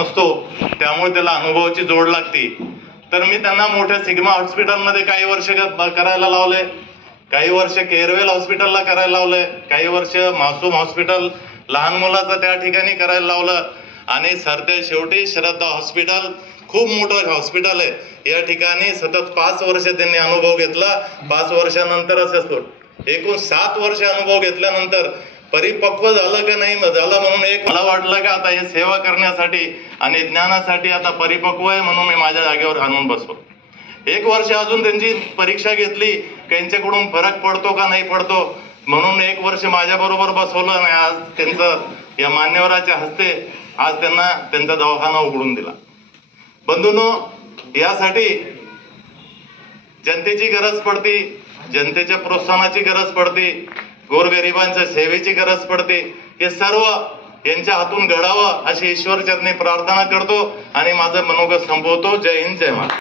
असतो, त्यामुळे त्याला अनुभवाची जोड लागते. तर मी त्यांना मोठ्या सिग्मा हॉस्पिटलमध्ये काही वर्ष करायला लावले, काही वर्ष केअरवेल हॉस्पिटलला करायला लावले, काही वर्ष मासूम हॉस्पिटल लहान मुलाचं त्या ठिकाणी करायला लावलं. आणि सरते शेवटी श्रद्धा हॉस्पिटल खूप मोठं हॉस्पिटल आहे, या ठिकाणी सतत 5 वर्ष त्यांनी अनुभव घेतला. 5 वर्षानंतरच असतो, एकूण 7 वर्ष अनुभव घेतल्यानंतर परिपक्व झालं का नाही झालं म्हणून एक मला वाटलं का आता हे सेवा करण्यासाठी आणि ज्ञानासाठी आता परिपक्व आहे, म्हणून मी माझ्या जागेवर आणून बसलो. 1 वर्ष अजून त्यांची परीक्षा घेतली, त्यांच्याकडून फरक पडतो का नाही पडतो म्हणून 1 वर्ष माझ्या बरोबर बसवलं. आणि आज त्यांचं या मान्यवराच्या हस्ते आज त्यांना त्यांचा दवाखाना उघडून दिला. बंधूंनो, यासाठी जनतेची गरज पडते, जनतेच्या प्रोत्साहनाची गरज पडते, गोरगरिबांच्या सेवेची गरज पडते. हे सर्व यांच्या हातून घडावं अशी ईश्वर चरणी प्रार्थना करतो आणि माझं मनोगत संपवतो. जय हिंद, जय महाराष्ट्र.